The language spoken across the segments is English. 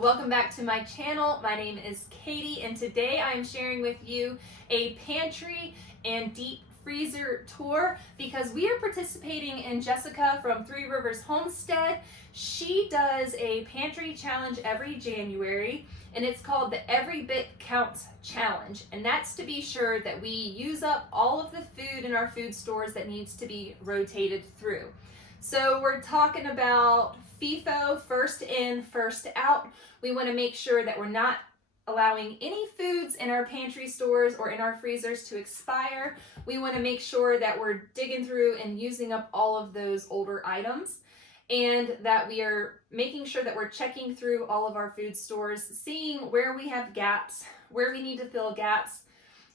Welcome back to my channel. My name is Katie and today I'm sharing with you a pantry and deep freezer tour because we are participating in Jessica from Three Rivers Homestead. She does a pantry challenge every January and it's called the Every Bit Counts Challenge, and that's to be sure that we use up all of the food in our food stores that needs to be rotated through. So we're talking about FIFO, first in, first out. We want to make sure that we're not allowing any foods in our pantry stores or in our freezers to expire. We want to make sure that we're digging through and using up all of those older items, and that we are making sure that we're checking through all of our food stores, seeing where we have gaps, where we need to fill gaps,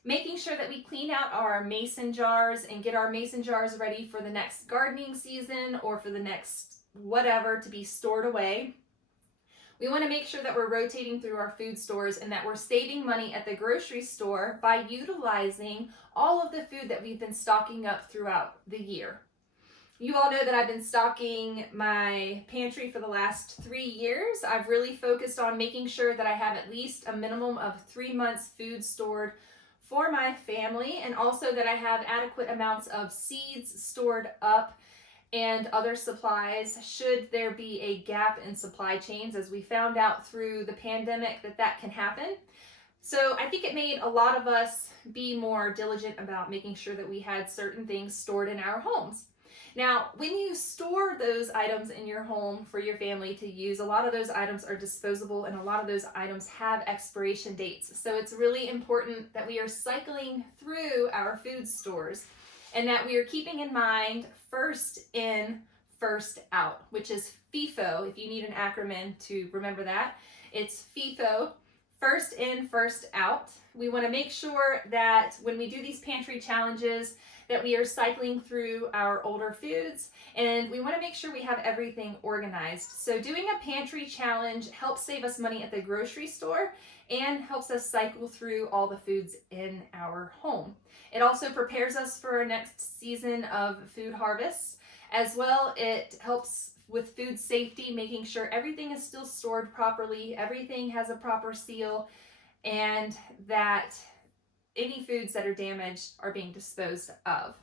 making sure that we clean out our mason jars and get our mason jars ready for the next gardening season or for the next whatever to be stored away. We want to make sure that we're rotating through our food stores and that we're saving money at the grocery store by utilizing all of the food that we've been stocking up throughout the year. You all know that I've been stocking my pantry for the last 3 years. I've really focused on making sure that I have at least a minimum of 3 months food stored for my family, and also that I have adequate amounts of seeds stored up and other supplies should there be a gap in supply chains, as we found out through the pandemic that can happen. So I think it made a lot of us be more diligent about making sure that we had certain things stored in our homes. Now, when you store those items in your home for your family to use, a lot of those items are disposable and a lot of those items have expiration dates. So it's really important that we are cycling through our food stores and that we are keeping in mind first in, first out, which is FIFO. If you need an acronym to remember that, it's FIFO, first in, first out. We want to make sure that when we do these pantry challenges, that we are cycling through our older foods, and we want to make sure we have everything organized. So doing a pantry challenge helps save us money at the grocery store and helps us cycle through all the foods in our home. It also prepares us for our next season of food harvests. As well, it helps with food safety, making sure everything is still stored properly, everything has a proper seal, and that any foods that are damaged are being disposed of.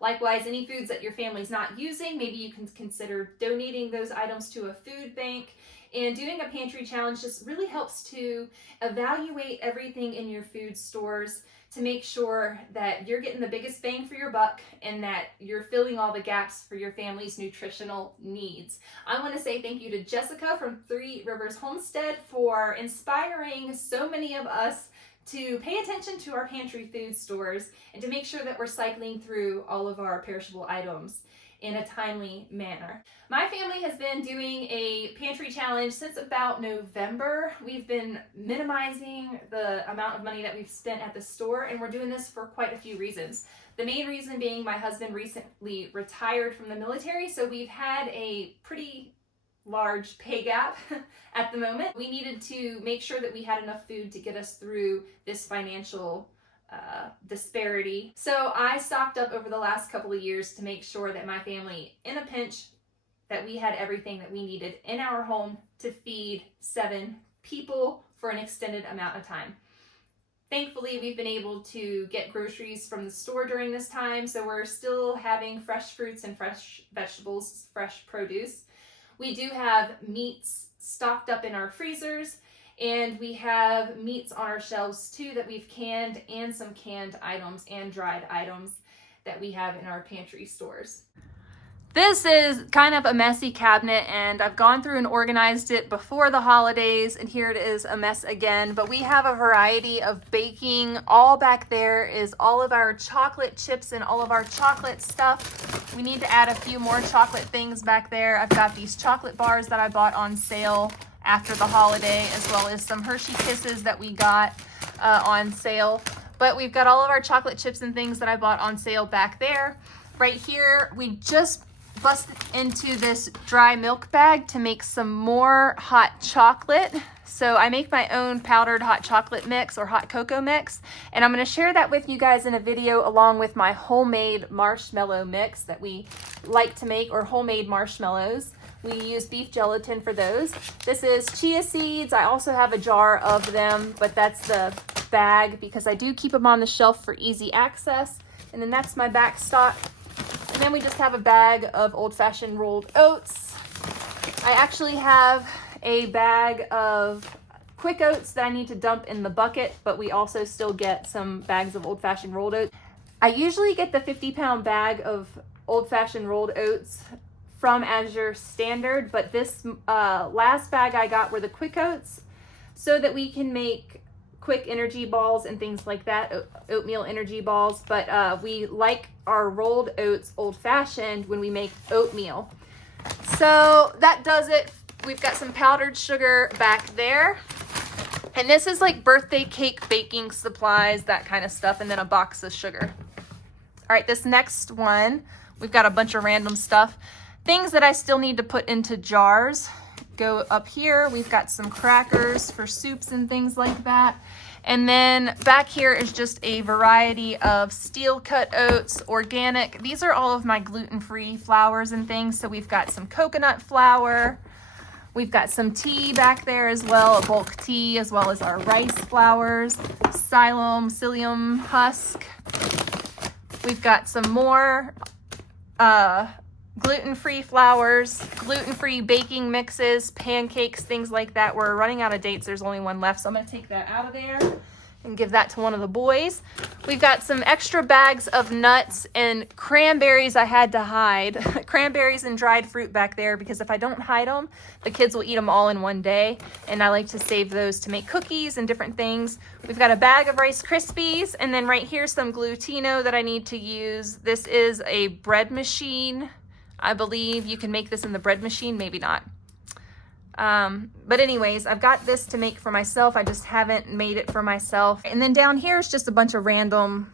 Likewise, any foods that your family's not using, maybe you can consider donating those items to a food bank. And doing a pantry challenge just really helps to evaluate everything in your food stores to make sure that you're getting the biggest bang for your buck and that you're filling all the gaps for your family's nutritional needs. I want to say thank you to Jessica from Three Rivers Homestead for inspiring so many of us to pay attention to our pantry food stores and to make sure that we're cycling through all of our perishable items in a timely manner. My family has been doing a pantry challenge since about November. We've been minimizing the amount of money that we've spent at the store, and we're doing this for quite a few reasons. The main reason being my husband recently retired from the military, so we've had a pretty large pay gap at the moment. We needed to make sure that we had enough food to get us through this financial disparity. So I stocked up over the last couple of years to make sure that my family, in a pinch, that we had everything that we needed in our home to feed 7 people for an extended amount of time. Thankfully, we've been able to get groceries from the store during this time, so we're still having fresh fruits and fresh vegetables, fresh produce. We do have meats stocked up in our freezers, and we have meats on our shelves too that we've canned, and some canned items and dried items that we have in our pantry stores. This is kind of a messy cabinet, and I've gone through and organized it before the holidays, and here it is a mess again. But we have a variety of baking. All back there is all of our chocolate chips and all of our chocolate stuff. We need to add a few more chocolate things back there. I've got these chocolate bars that I bought on sale after the holiday, as well as some Hershey Kisses that we got on sale. But we've got all of our chocolate chips and things that I bought on sale back there. Right here, we just busted into this dry milk bag to make some more hot chocolate. So I make my own powdered hot chocolate mix or hot cocoa mix, and I'm going to share that with you guys in a video along with my homemade marshmallow mix that we like to make, or homemade marshmallows. We use beef gelatin for those. This is chia seeds. I also have a jar of them, but that's the bag because I do keep them on the shelf for easy access. And then that's my back stock. And then we just have a bag of old-fashioned rolled oats. I actually have a bag of quick oats that I need to dump in the bucket, but we also still get some bags of old-fashioned rolled oats. I usually get the 50-pound bag of old-fashioned rolled oats from Azure Standard, but this last bag I got were the quick oats so that we can make quick energy balls and things like that, oatmeal energy balls, but we like our rolled oats old-fashioned when we make oatmeal. So that does it. We've got some powdered sugar back there. And this is like birthday cake baking supplies, that kind of stuff, and then a box of sugar. All right, this next one, we've got a bunch of random stuff. Things that I still need to put into jars. Go up here, we've got some crackers for soups and things like that. And then back here is just a variety of steel cut oats, organic. These are all of my gluten-free flours and things. So we've got some coconut flour. We've got some tea back there as well, a bulk tea, as well as our rice flours, psyllium husk. We've got some more gluten-free flours, gluten-free baking mixes, pancakes, things like that. We're running out of dates. There's only one left, so I'm going to take that out of there and give that to one of the boys. We've got some extra bags of nuts and cranberries I had to hide. Cranberries and dried fruit back there because if I don't hide them, the kids will eat them all in one day, and I like to save those to make cookies and different things. We've got a bag of Rice Krispies, and then right here some Glutino that I need to use. This is a bread machine. I believe you can make this in the bread machine, maybe not. But anyways, I've got this to make for myself. I just haven't made it for myself. And then down here is just a bunch of random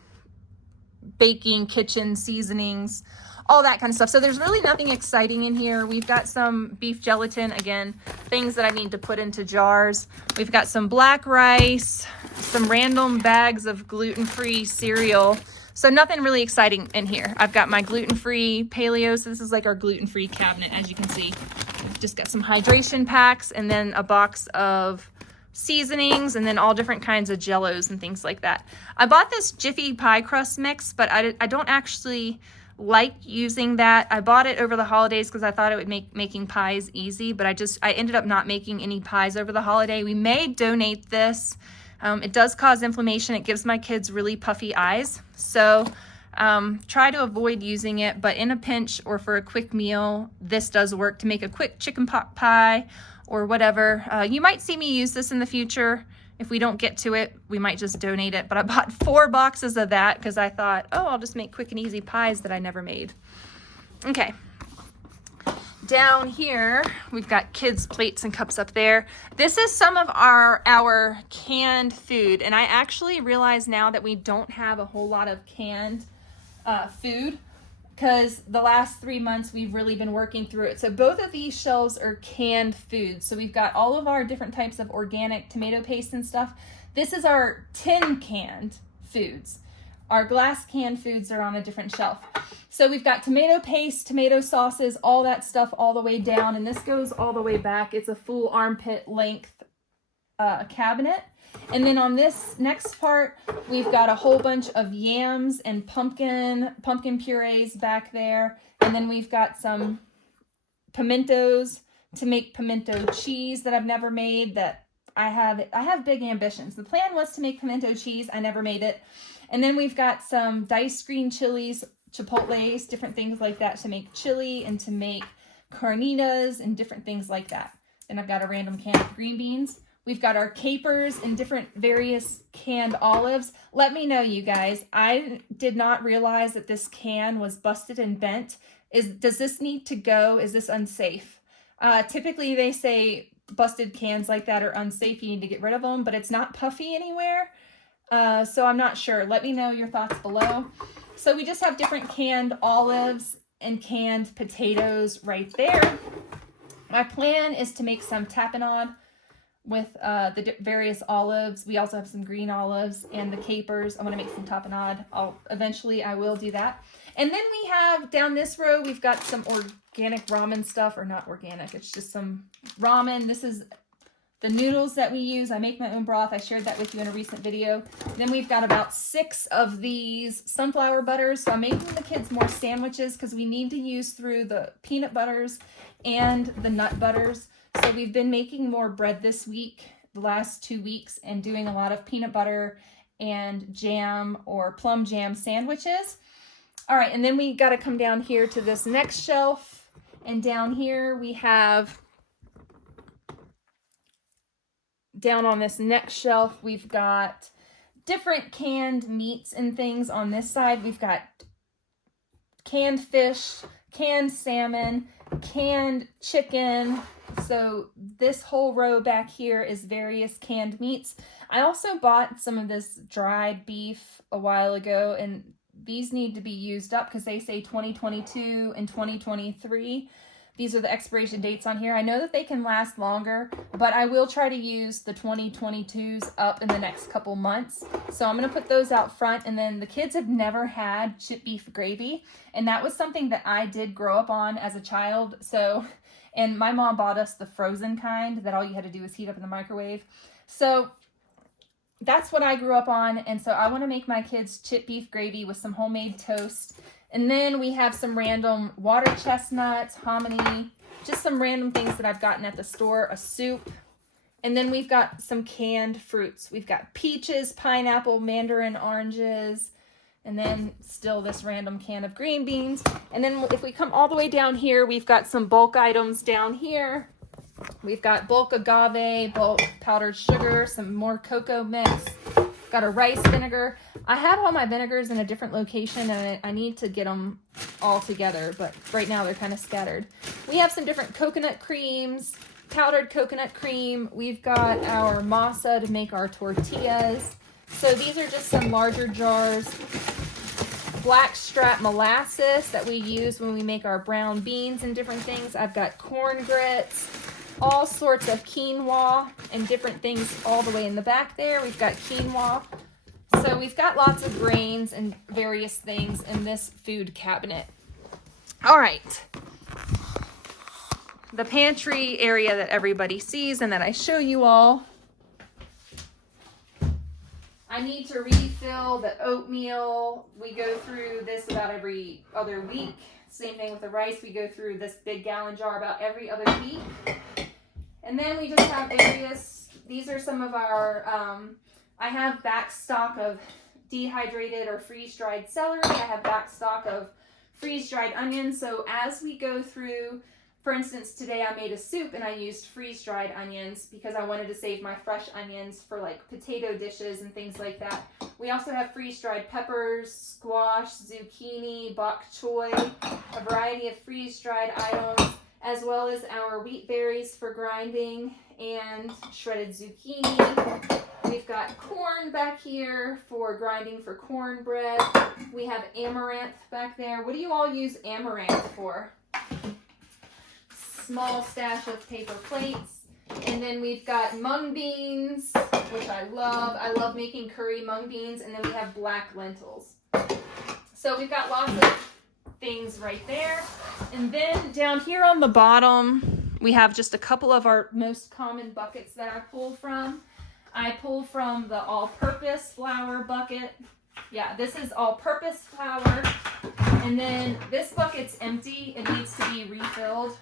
baking, kitchen seasonings, all that kind of stuff. So there's really nothing exciting in here. We've got some beef gelatin, again, things that I need to put into jars. We've got some black rice, some random bags of gluten-free cereal. So nothing really exciting in here. I've got my gluten-free paleo. So this is like our gluten-free cabinet, as you can see. We've just got some hydration packs and then a box of seasonings and then all different kinds of jellos and things like that. I bought this Jiffy pie crust mix, but I don't actually like using that. I bought it over the holidays because I thought it would make making pies easy, but I ended up not making any pies over the holiday. We may donate this. It does cause inflammation. It gives my kids really puffy eyes. So try to avoid using it, but in a pinch or for a quick meal, this does work to make a quick chicken pot pie or whatever. You might see me use this in the future. If we don't get to it, we might just donate it. But I bought 4 boxes of that because I thought, oh, I'll just make quick and easy pies that I never made. Okay. Down here, we've got kids' plates and cups up there. This is some of our canned food. And I actually realize now that we don't have a whole lot of canned food because the last 3 months we've really been working through it. So both of these shelves are canned food. So we've got all of our different types of organic tomato paste and stuff. This is our tin canned foods. Our glass canned foods are on a different shelf. So we've got tomato paste, tomato sauces, all that stuff all the way down. And this goes all the way back. It's a full armpit length cabinet. And then on this next part, we've got a whole bunch of yams and pumpkin purees back there. And then we've got some pimentos to make pimento cheese that I've never made that I have big ambitions. The plan was to make pimento cheese. I never made it. And then we've got some diced green chilies, chipotles, different things like that to make chili and to make carnitas and different things like that. Then I've got a random can of green beans. We've got our capers and different various canned olives. Let me know, you guys. I did not realize that this can was busted and bent. Does this need to go? Is this unsafe? Typically they say busted cans like that are unsafe. You need to get rid of them, but it's not puffy anywhere. So I'm not sure. Let me know your thoughts below. So we just have different canned olives and canned potatoes right there. My plan is to make some tapenade with the various olives. We also have some green olives and the capers. I want to make some tapenade. Eventually I will do that. And then we have down this row, we've got some organic ramen stuff, or not organic, it's just some ramen. This is the noodles that we use. I make my own broth. I shared that with you in a recent video. Then we've got about 6 of these sunflower butters. So I'm making the kids more sandwiches because we need to use through the peanut butters and the nut butters. So we've been making more bread this week, the last 2 weeks, and doing a lot of peanut butter and jam or plum jam sandwiches. All right, and then we got to come down here to this next shelf. And down here we have, down on this next shelf, we've got different canned meats and things. On this side, we've got canned fish, canned salmon, canned chicken. So this whole row back here is various canned meats. I also bought some of this dried beef a while ago, and these need to be used up because they say 2022 and 2023. These are the expiration dates on here. I know that they can last longer, but I will try to use the 2022s up in the next couple months. So I'm going to put those out front. And then the kids have never had chip beef gravy, and that was something that I did grow up on as a child. So, and my mom bought us the frozen kind that all you had to do was heat up in the microwave. So that's what I grew up on. And so I want to make my kids chip beef gravy with some homemade toast. And then we have some random water chestnuts, hominy, just some random things that I've gotten at the store, a soup. And then we've got some canned fruits. We've got peaches, pineapple, mandarin oranges, and then still this random can of green beans. And then if we come all the way down here, we've got some bulk items down here. We've got bulk agave, bulk powdered sugar, some more cocoa mix, got a rice vinegar. I have all my vinegars in a different location, and I need to get them all together, but right now they're kind of scattered. We have some different coconut creams, powdered coconut cream. We've got our masa to make our tortillas. So these are just some larger jars. Blackstrap molasses that we use when we make our brown beans and different things. I've got corn grits, all sorts of quinoa and different things all the way in the back there. We've got quinoa. So we've got lots of grains and various things in this food cabinet. All right. The pantry area that everybody sees and that I show you all. I need to refill the oatmeal. We go through this about every other week. Same thing with the rice. We go through this big gallon jar about every other week. And then we just have various, these are some of our, I have back stock of dehydrated or freeze-dried celery. I have back stock of freeze-dried onions. So as we go through, for instance, today I made a soup and I used freeze-dried onions because I wanted to save my fresh onions for like potato dishes and things like that. We also have freeze-dried peppers, squash, zucchini, bok choy, a variety of freeze-dried items, as well as our wheat berries for grinding and shredded zucchini. We've got corn back here for grinding for cornbread. We have amaranth back there. What do you all use amaranth for? Small stash of paper plates. And then we've got mung beans, which I love. I love making curry mung beans. And then we have black lentils. So we've got lots of things right there. And then down here on the bottom, we have just a couple of our most common buckets that I pull from. I pull from the all-purpose flour bucket. Yeah, this is all-purpose flour. And then this bucket's empty. It needs to be refilled.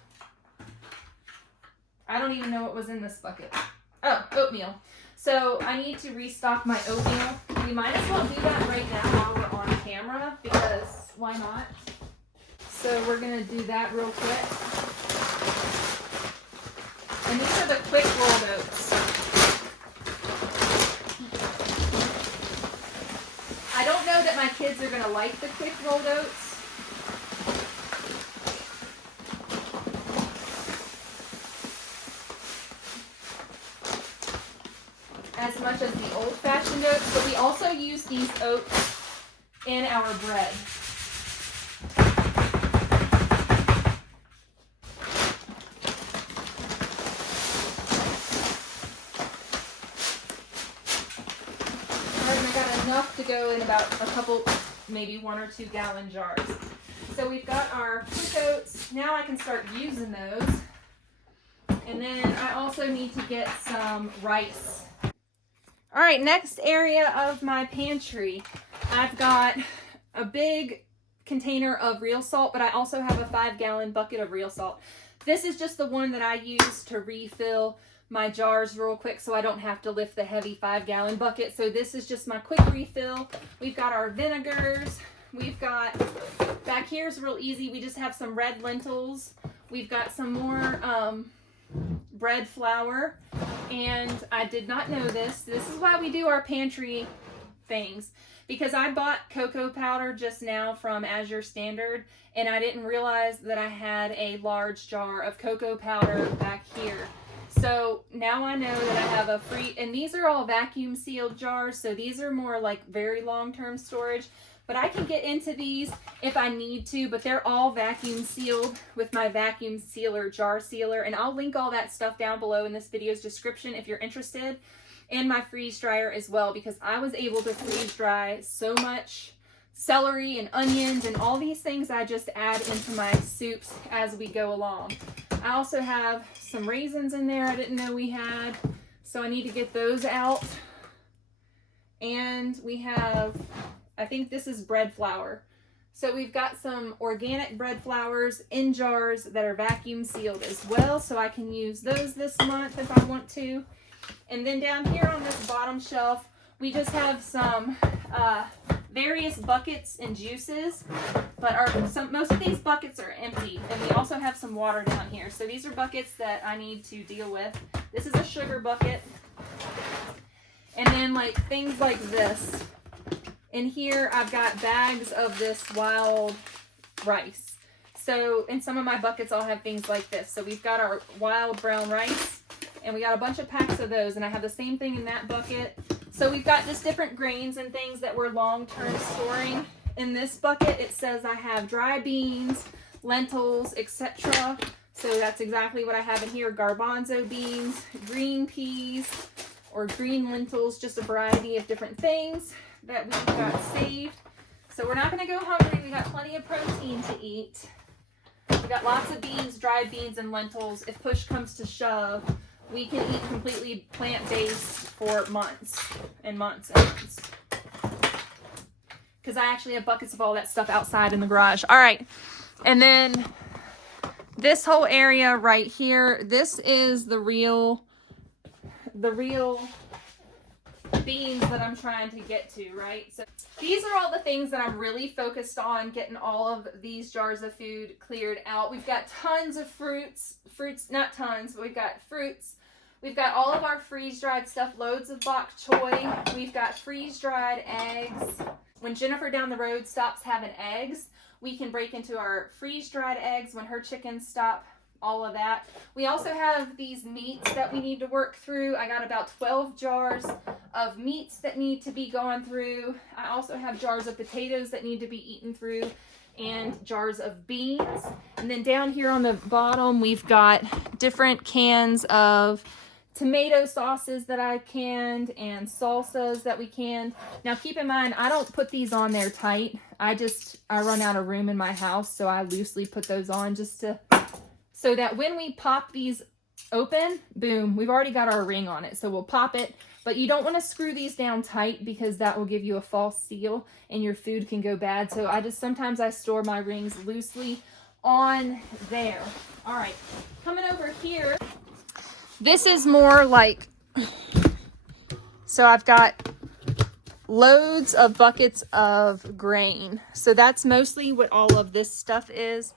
I don't even know what was in this bucket. Oh, oatmeal. So I need to restock my oatmeal. We might as well do that right now while we're on camera because why not? So we're going to do that real quick. And these are the quick rolled oats. I don't know that my kids are going to like the quick rolled oats. As much as the old-fashioned oats, but we also use these oats in our bread. Enough to go in about a couple, maybe 1 or 2 gallon jars. So we've got our quick oats. now I can start using those. And then I also need to get some rice. All right, next area of my pantry. I've got a big container of real salt, but I also have a 5-gallon bucket of real salt. This is just the one that I use to refill my jars real quick so I don't have to lift the heavy 5-gallon bucket. So this is just my quick refill. We've got our vinegars. We've got, back here is real easy. We just have some red lentils. We've got some more bread flour. And I did not know this. This is why we do our pantry things. Because I bought cocoa powder just now from Azure Standard, and I didn't realize that I had a large jar of cocoa powder back here. So now I know that I have a free, and these are all vacuum sealed jars, so these are more like very long-term storage. But I can get into these if I need to, but they're all vacuum sealed with my vacuum sealer, jar sealer, and I'll link all that stuff down below in this video's description if you're interested. And my freeze dryer as well, because I was able to freeze dry so much celery and onions and all these things I just add into my soups as we go along. I also have some raisins in there I didn't know we had, so I need to get those out. And we have, I think this is bread flour. So we've got some organic bread flours in jars that are vacuum sealed as well, so I can use those this month if I want to. And then down here on this bottom shelf, we just have some various buckets and juices, but most of these buckets are empty. And we also have some water down here. So these are buckets that I need to deal with. This is a sugar bucket. And then like things like this. In here, I've got bags of this wild rice. So in some of my buckets, I'll have things like this. So we've got our wild brown rice. And we got a bunch of packs of those, and I have the same thing in that bucket. So we've got just different grains and things that we're long-term storing. In this bucket, it says I have dry beans, lentils, etc. So that's exactly what I have in here. Garbanzo beans, green peas, or green lentils, just a variety of different things that we've got saved. So we're not going to go hungry. We got plenty of protein to eat. We got lots of beans, dried beans, and lentils. If push comes to shove, we can eat completely plant-based for months and months and months. Because I actually have buckets of all that stuff outside in the garage. All right. And then this whole area right here, this is the real beans that I'm trying to get to, right? So these are all the things that I'm really focused on, getting all of these jars of food cleared out. We've got tons of fruits, not tons, but we've got fruits. We've got all of our freeze-dried stuff, loads of bok choy. We've got freeze-dried eggs. When Jennifer down the road stops having eggs, we can break into our freeze-dried eggs when her chickens stop, all of that. We also have these meats that we need to work through. I got about 12 jars of meats that need to be gone through. I also have jars of potatoes that need to be eaten through, and jars of beans. And then down here on the bottom, we've got different cans of tomato sauces that I canned and salsas that we canned. Now keep in mind, I don't put these on there tight. I run out of room in my house, so I loosely put those on just to, so that when we pop these open, boom, we've already got our ring on it. So we'll pop it, but you don't want to screw these down tight because that will give you a false seal and your food can go bad. So sometimes I store my rings loosely on there. All right, coming over here. This is more like, so I've got loads of buckets of grain. So that's mostly what all of this stuff is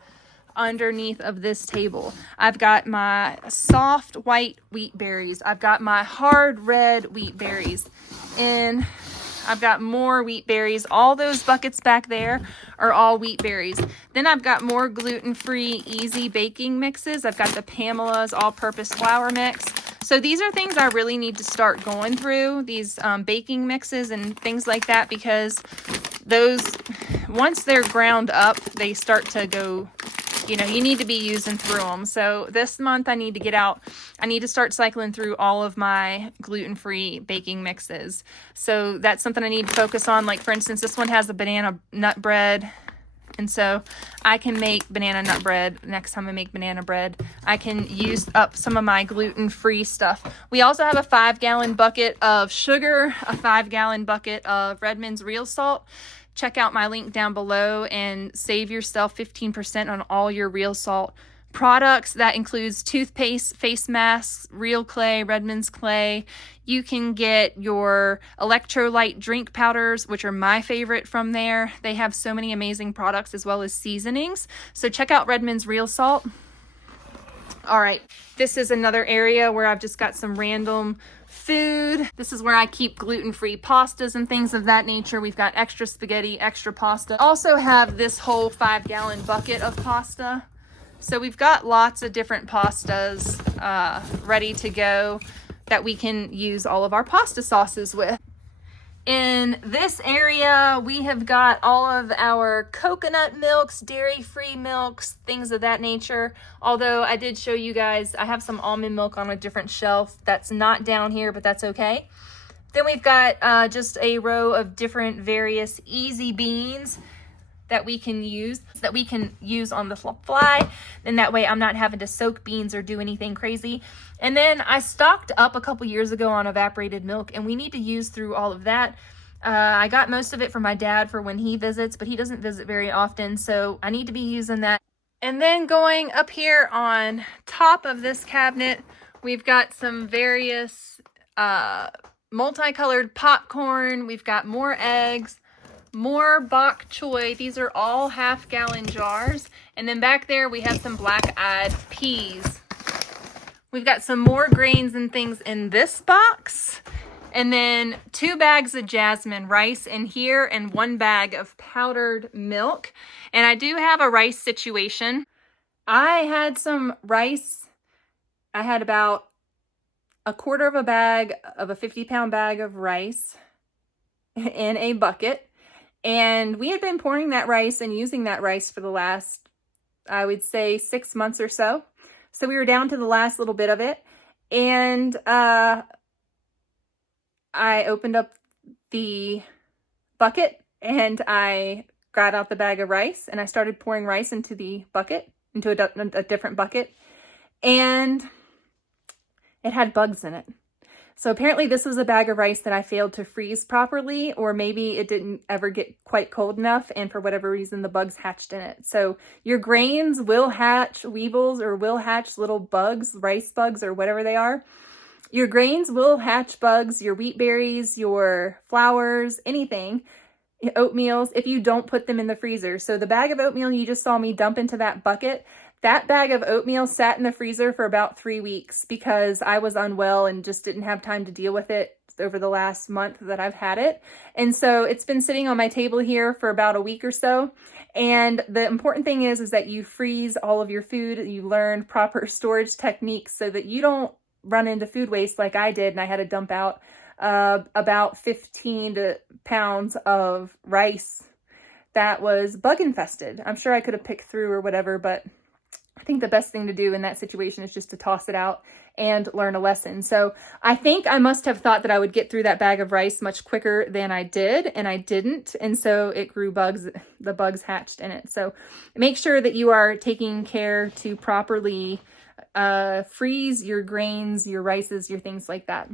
underneath of this table. I've got my soft white wheat berries. I've got my hard red wheat berries. And I've got more wheat berries. All those buckets back there are all wheat berries. Then I've got more gluten-free easy baking mixes. I've got the Pamela's all-purpose flour mix. So these are things I really need to start going through, these baking mixes and things like that, because those, once they're ground up, they start to go, you know, you need to be using through them. So this month I need to get out, I need to start cycling through all of my gluten-free baking mixes. So that's something I need to focus on. Like for instance, this one has a banana nut bread And so I can make banana nut bread next time I make banana bread. I can use up some of my gluten-free stuff. We also have a 5-gallon bucket of sugar, a 5-gallon bucket of Redmond's real salt. Check out my link down below and save yourself 15% on all your real salt products. That includes toothpaste, face masks, real clay, Redmond's clay. You can get your electrolyte drink powders, which are my favorite from there. They have so many amazing products as well as seasonings. So check out Redmond's real salt. All right, this is another area where I've just got some random food. This is where I keep gluten-free pastas and things of that nature. We've got extra spaghetti, extra pasta. Also have this whole 5-gallon bucket of pasta. So we've got lots of different pastas ready to go that we can use all of our pasta sauces with. In this area, we have got all of our coconut milks, dairy-free milks, things of that nature. Although I did show you guys, I have some almond milk on a different shelf. That's not down here, but that's okay. Then we've got just a row of different various easy beans that we can use on the fly. And that way I'm not having to soak beans or do anything crazy. And then I stocked up a couple years ago on evaporated milk, and we need to use through all of that. I got most of it from my dad for when he visits, but he doesn't visit very often, so I need to be using that. And then going up here on top of this cabinet, we've got some various multicolored popcorn. We've got more eggs, more bok choy. These are all 1/2-gallon jars. And then back there we have some black-eyed peas. We've got some more grains and things in this box. And then 2 bags of jasmine rice in here and 1 bag of powdered milk. And I do have a rice situation. I had some rice. I had about 1/4 of a bag of a 50-pound bag of rice in a bucket. And we had been pouring that rice and using that rice for the last, I would say, 6 months or so. So we were down to the last little bit of it. And I opened up the bucket and I got out the bag of rice and I started pouring rice into the bucket, into a different bucket. And it had bugs in it. So apparently this was a bag of rice that I failed to freeze properly, or maybe it didn't ever get quite cold enough and for whatever reason the bugs hatched in it. So your grains will hatch weevils or will hatch little bugs, rice bugs or whatever they are. Your grains will hatch bugs, your wheat berries, your flours, anything, oatmeals, if you don't put them in the freezer. So the bag of oatmeal you just saw me dump into that bucket, that bag of oatmeal sat in the freezer for about 3 weeks because I was unwell and just didn't have time to deal with it over the last month that I've had it. And so it's been sitting on my table here for about a week or so. And the important thing is that you freeze all of your food. You learn proper storage techniques so that you don't run into food waste like I did. And I had to dump out about 15 pounds of rice that was bug infested. I'm sure I could have picked through or whatever, but I think the best thing to do in that situation is just to toss it out and learn a lesson. So I think I must have thought that I would get through that bag of rice much quicker than I did, and I didn't. And so it grew bugs, the bugs hatched in it. So make sure that you are taking care to properly freeze your grains, your rices, your things like that.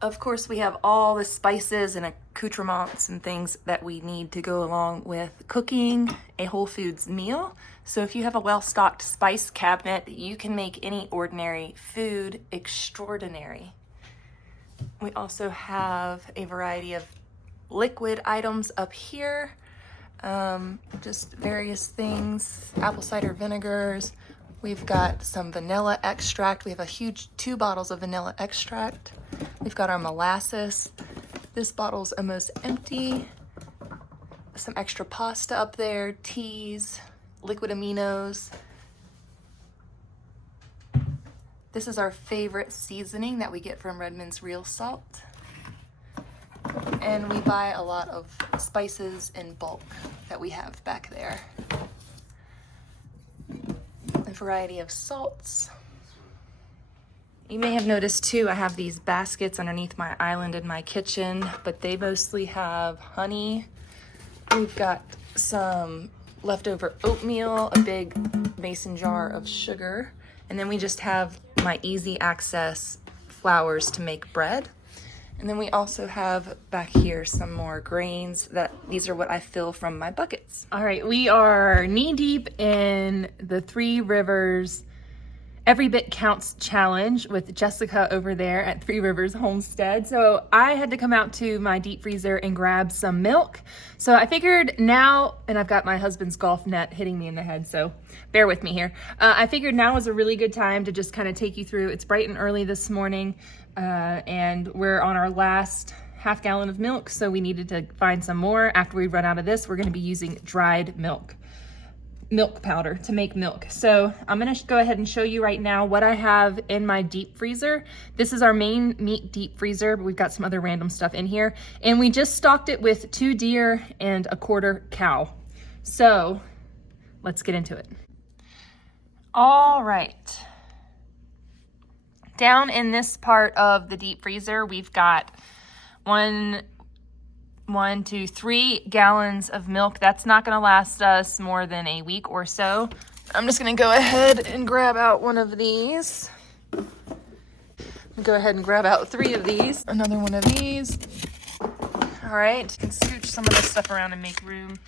Of course, we have all the spices and accoutrements and things that we need to go along with cooking a Whole Foods meal. So if you have a well-stocked spice cabinet, you can make any ordinary food extraordinary. We also have a variety of liquid items up here, just various things, apple cider vinegars. We've got some vanilla extract. We have a huge 2 bottles of vanilla extract. We've got our molasses. This bottle's almost empty. Some extra pasta up there, teas, liquid aminos. This is our favorite seasoning that we get from Redmond's Real Salt. And we buy a lot of spices in bulk that we have back there. A variety of salts. You may have noticed too, I have these baskets underneath my island in my kitchen, but they mostly have honey. We've got some leftover oatmeal, a big mason jar of sugar, and then we just have my easy access flours to make bread. And then we also have back here some more grains. These are what I fill from my buckets. All right, we are knee deep in the 3 Rivers Every Bit Counts challenge with Jessica over there at 3 Rivers Homestead. So I had to come out to my deep freezer and grab some milk. So I figured now, and I've got my husband's golf net hitting me in the head, so bear with me here. I figured now is a really good time to just kind of take you through. It's bright and early this morning, and we're on our last half gallon of milk, so we needed to find some more. After we run out of this, we're gonna be using dried milk powder to make milk. So I'm gonna go ahead and show you right now what I have in my deep freezer. This is our main meat deep freezer, but we've got some other random stuff in here. And we just stocked it with 2 deer and a 1/4 cow. So let's get into it. All right. Down in this part of the deep freezer, we've got 3 gallons of milk. That's not going to last us more than a week or so. I'm just going to go ahead and grab out one of these. Go ahead and grab out 3 of these. Another one of these. All right, and scooch some of this stuff around and make room.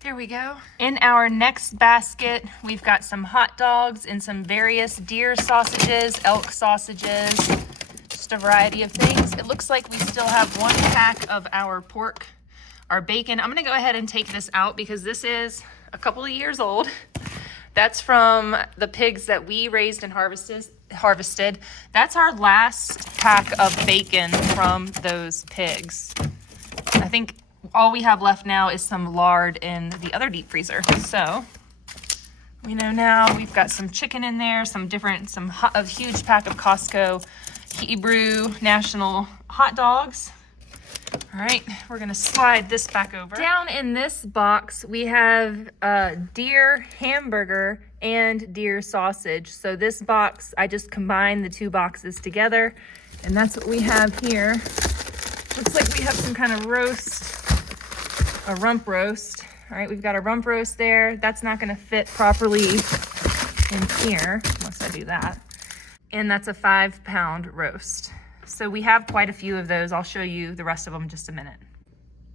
There we go. In our next basket, we've got some hot dogs and some various deer sausages, elk sausages, a variety of things. It looks like we still have 1 pack of our pork, our bacon. I'm gonna go ahead and take this out because this is a couple of years old. That's from the pigs that we raised and harvested. That's our last pack of bacon from those pigs. I think all we have left now is some lard in the other deep freezer. So we know now we've got some chicken in there, a huge pack of Costco Hebrew National hot dogs. All right, we're gonna slide this back over. Down in this box, we have deer hamburger and deer sausage. So this box, I just combined the 2 boxes together, and that's what we have here. Looks like we have some kind of roast, a rump roast. All right, we've got a rump roast there. That's not gonna fit properly in here, unless I do that. And that's a 5-pound roast. So we have quite a few of those. I'll show you the rest of them in just a minute.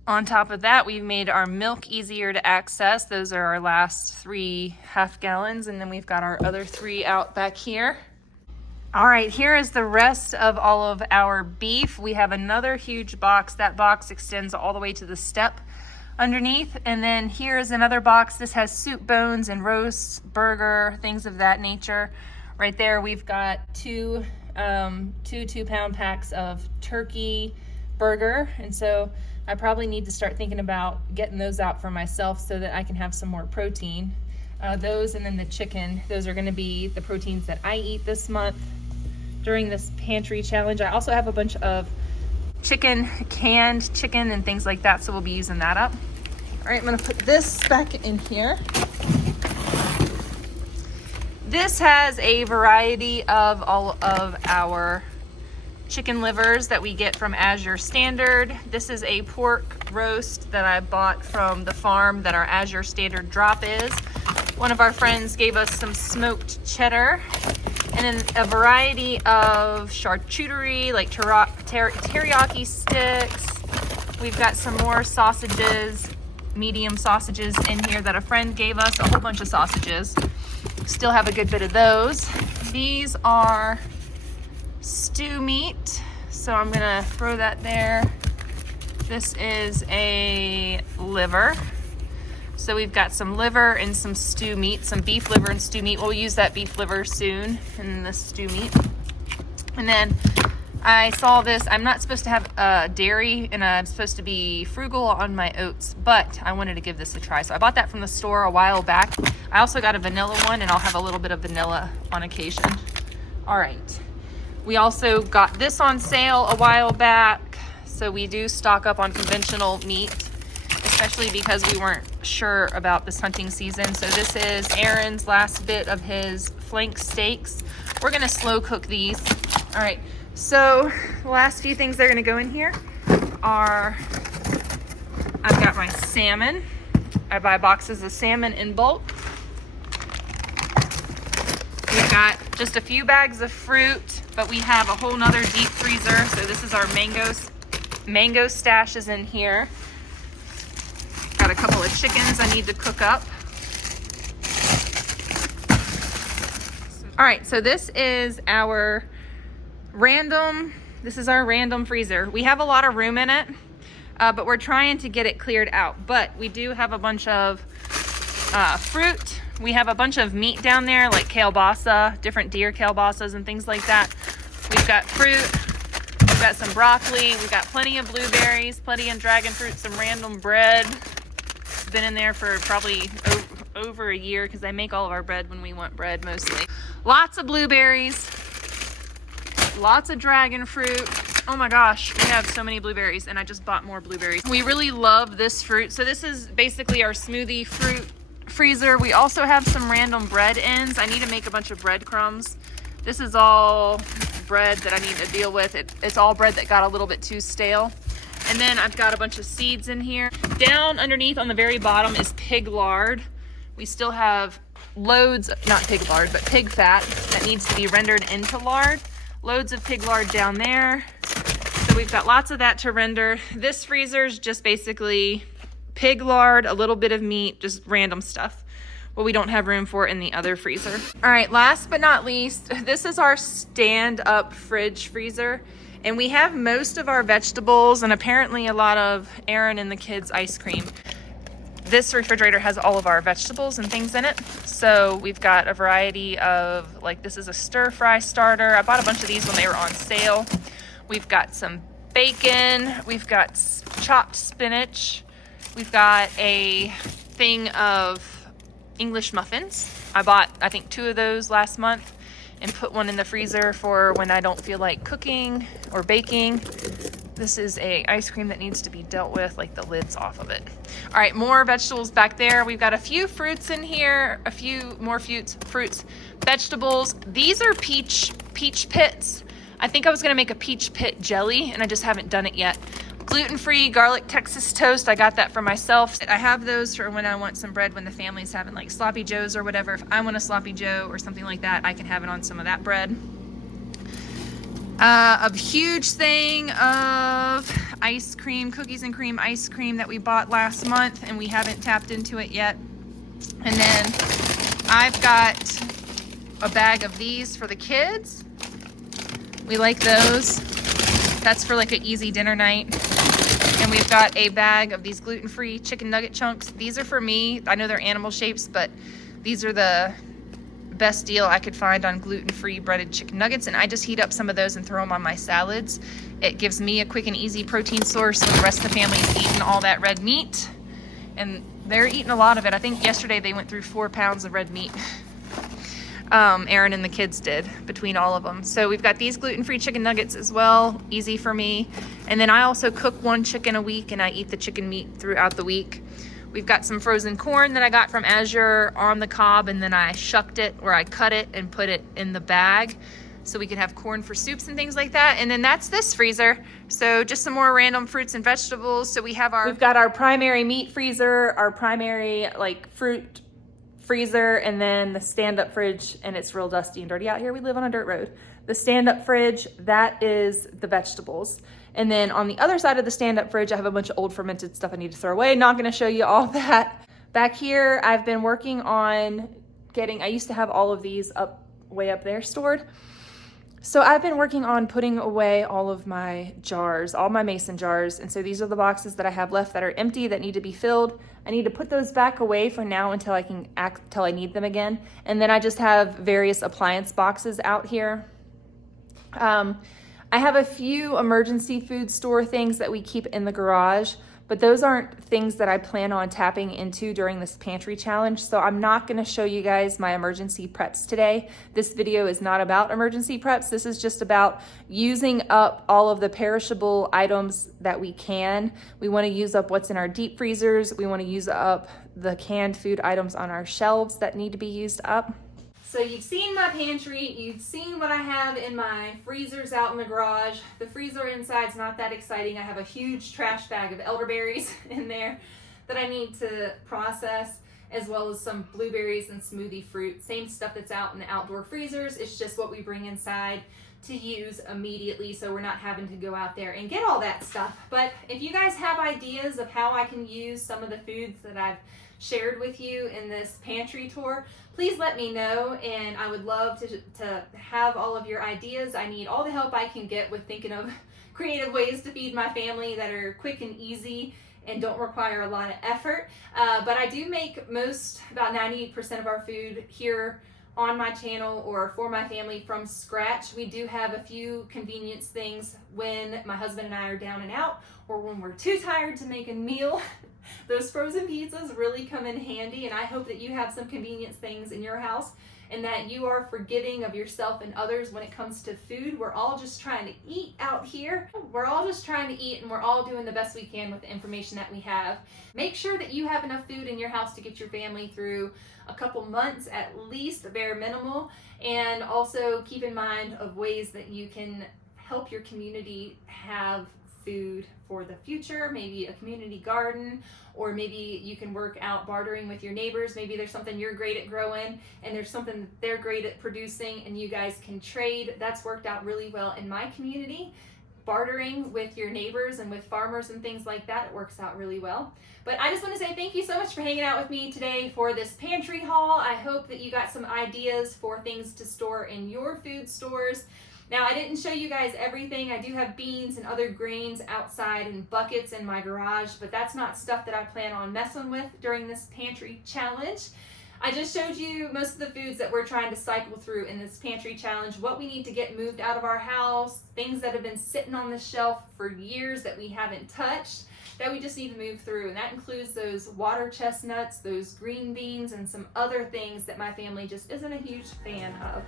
On top of that, we've made our milk easier to access. Those are our last 3 half gallons, and then we've got our other 3 out back here. All right, here is the rest of all of our beef. We have another huge box. That box extends all the way to the step underneath. And then here is another box. This has soup bones and roasts, burger, things of that nature. Right there, we've got 2 2-pound packs of turkey burger. And so I probably need to start thinking about getting those out for myself so that I can have some more protein. Those and then the chicken, those are gonna be the proteins that I eat this month during this pantry challenge. I also have a bunch of canned chicken and things like that, so we'll be using that up. All right, I'm gonna put this back in here. This has a variety of all of our chicken livers that we get from Azure Standard. This is a pork roast that I bought from the farm that our Azure Standard drop is. One of our friends gave us some smoked cheddar and then a variety of charcuterie like teriyaki sticks. We've got some more sausages, medium sausages in here that a friend gave us, a whole bunch of sausages. Still have a good bit of those. These are stew meat, so I'm gonna throw that there. This is a liver. So we've got some liver and some stew meat, some beef liver and stew meat. We'll use that beef liver soon in the stew meat. And then I saw this. I'm not supposed to have dairy, and I'm supposed to be frugal on my oats, but I wanted to give this a try. So I bought that from the store a while back. I also got a vanilla one, and I'll have a little bit of vanilla on occasion. All right. We also got this on sale a while back. So we do stock up on conventional meat, especially because we weren't sure about this hunting season. So this is Aaron's last bit of his flank steaks. We're gonna slow cook these. All right. So the last few things that are gonna go in here are, I've got my salmon. I buy boxes of salmon in bulk. We've got just a few bags of fruit, but we have a whole nother deep freezer. So this is our mango stash is in here. Got a couple of chickens I need to cook up. All right, so this is our random freezer. We have a lot of room in it, but we're trying to get it cleared out. But we do have a bunch of fruit. We have a bunch of meat down there, like kielbasa, different deer kielbasas and things like that. We've got fruit, we've got some broccoli, we've got plenty of blueberries, plenty of dragon fruit, some random bread. It's been in there for probably over a year because I make all of our bread when we want bread mostly. Lots of blueberries, lots of dragon fruit. Oh my gosh, we have so many blueberries, and I just bought more blueberries. We really love this fruit. So this is basically our smoothie fruit freezer. We also have some random bread ends. I need to make a bunch of breadcrumbs. This is all bread that I need to deal with. It's all bread that got a little bit too stale. And then I've got a bunch of seeds in here. Down underneath on the very bottom is pig lard. We still have loads, not pig lard, but pig fat that needs to be rendered into lard. Loads of pig lard down there. So we've got lots of that to render. This freezer's just basically pig lard, a little bit of meat, just random stuff. Well, we don't have room for it in the other freezer. All right, last but not least, this is our stand-up fridge freezer. And we have most of our vegetables and apparently a lot of Aaron and the kids' ice cream. This refrigerator has all of our vegetables and things in it. So we've got a variety of, like, this is a stir fry starter. I bought a bunch of these when they were on sale. We've got some bacon. We've got chopped spinach. We've got a thing of English muffins. I bought, I think, 2 of those last month and put one in the freezer for when I don't feel like cooking or baking. This is a ice cream that needs to be dealt with, like the lid's off of it. All right, more vegetables back there. We've got a few fruits in here, a few more fruits, vegetables. These are peach pits. I think I was gonna make a peach pit jelly and I just haven't done it yet. Gluten-free garlic Texas toast. I got that for myself. I have those for when I want some bread when the family's having like sloppy joes or whatever. If I want a sloppy joe or something like that, I can have it on some of that bread. A huge thing of ice cream, cookies and cream ice cream that we bought last month and we haven't tapped into it yet. And then I've got a bag of these for the kids. We like those. That's for like an easy dinner night. And we've got a bag of these gluten-free chicken nugget chunks. These are for me. I know they're animal shapes, but these are the best deal I could find on gluten-free breaded chicken nuggets. And I just heat up some of those and throw them on my salads. It gives me a quick and easy protein source when the rest of the family is eating all that red meat. And they're eating a lot of it. I think yesterday they went through 4 pounds of red meat. Aaron and the kids did between all of them. So we've got these gluten-free chicken nuggets as well, easy for me. And then I also cook 1 chicken a week and I eat the chicken meat throughout the week. We've got some frozen corn that I got from Azure on the cob and then I shucked it or I cut it and put it in the bag so we can have corn for soups and things like that. And then that's this freezer. So just some more random fruits and vegetables. So we've got our primary meat freezer, our primary like fruit freezer, and then the stand-up fridge, and it's real dusty and dirty out here. We live on a dirt road. The stand-up fridge, that is the vegetables. And then on the other side of the stand-up fridge, I have a bunch of old fermented stuff I need to throw away. Not gonna show you all that. Back here, I've been working on I used to have all of these way up there stored. So I've been working on putting away all of my jars, all my mason jars. And so these are the boxes that I have left that are empty that need to be filled. I need to put those back away for now until I need them again. And then I just have various appliance boxes out here. I have a few emergency food store things that we keep in the garage, but those aren't things that I plan on tapping into during this pantry challenge. So I'm not gonna show you guys my emergency preps today. This video is not about emergency preps. This is just about using up all of the perishable items that we can. We wanna use up what's in our deep freezers. We wanna use up the canned food items on our shelves that need to be used up. So you've seen my pantry, you've seen what I have in my freezers out in the garage. The freezer inside's not that exciting. I have a huge trash bag of elderberries in there. that I need to process, as well as some blueberries and smoothie fruit. Same stuff that's out in the outdoor freezers. It's just what we bring inside to use immediately, so we're not having to go out there and get all that stuff. But if you guys have ideas of how I can use some of the foods that I've shared with you in this pantry tour, please let me know, and I would love to have all of your ideas. I need all the help I can get with thinking of creative ways to feed my family that are quick and easy and don't require a lot of effort. But I do make about 98% of our food here on my channel or for my family from scratch. We do have a few convenience things when my husband and I are down and out, or when we're too tired to make a meal. Those frozen pizzas really come in handy, and I hope that you have some convenience things in your house and that you are forgiving of yourself and others when it comes to food. We're all just trying to eat out here. We're all just trying to eat, and we're all doing the best we can with the information that we have. Make sure that you have enough food in your house to get your family through a couple months at least, bare minimal, and also keep in mind of ways that you can help your community have food for the future, maybe a community garden, or maybe you can work out bartering with your neighbors. Maybe there's something you're great at growing and there's something that they're great at producing, and you guys can trade. That's worked out really well in my community. Bartering with your neighbors and with farmers and things like that, it works out really well. But I just want to say thank you so much for hanging out with me today for this pantry haul. I hope that you got some ideas for things to store in your food stores. Now, I didn't show you guys everything. I do have beans and other grains outside in buckets in my garage, but that's not stuff that I plan on messing with during this pantry challenge. I just showed you most of the foods that we're trying to cycle through in this pantry challenge, what we need to get moved out of our house, things that have been sitting on the shelf for years that we haven't touched, that we just need to move through. And that includes those water chestnuts, those green beans, and some other things that my family just isn't a huge fan of.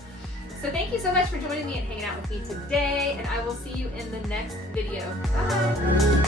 So thank you so much for joining me and hanging out with me today, and I will see you in the next video. Bye!